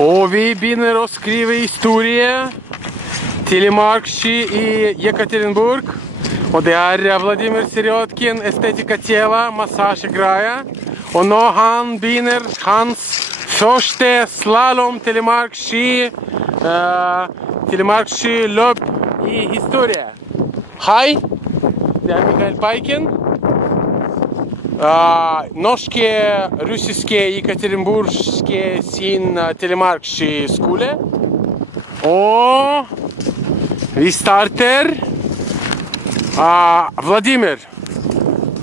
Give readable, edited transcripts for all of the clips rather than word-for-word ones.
Og vi begynner å skrive historie. Telemark-ski i Jekaterinburg. Og det Vladimir Sirotkin, estetika tela, massasjegreie. Og nå han begynner hans første slalom Telemark-ski. Telemark-ski-løp i historie. Hei, det Mikael Paikin. Norske, russiske, jekaterinburgske sin Telemark-ski-skole. Og vi starter. Vladimir,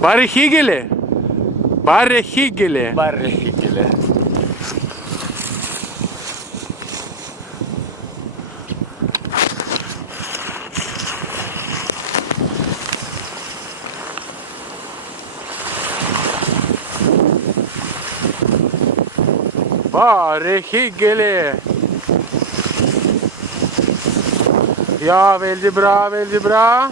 bare hyggelig. Bare hyggelig. Bare hyggelig. Bare hyggelig. Ja, veldig bra, veldig bra.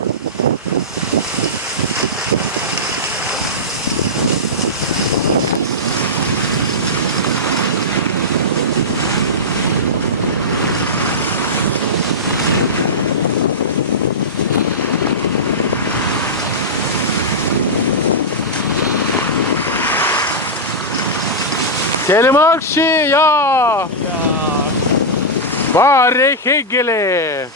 Telemark-ski, ja! Bare hyggelig!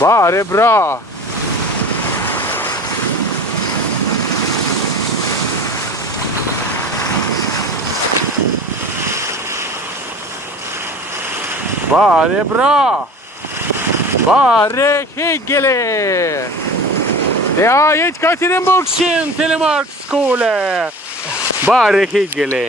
Bare bra! Bare bra! Bare hyggelig! Det Jekaterinburg sin Telemark-skole! Bare hyggelig!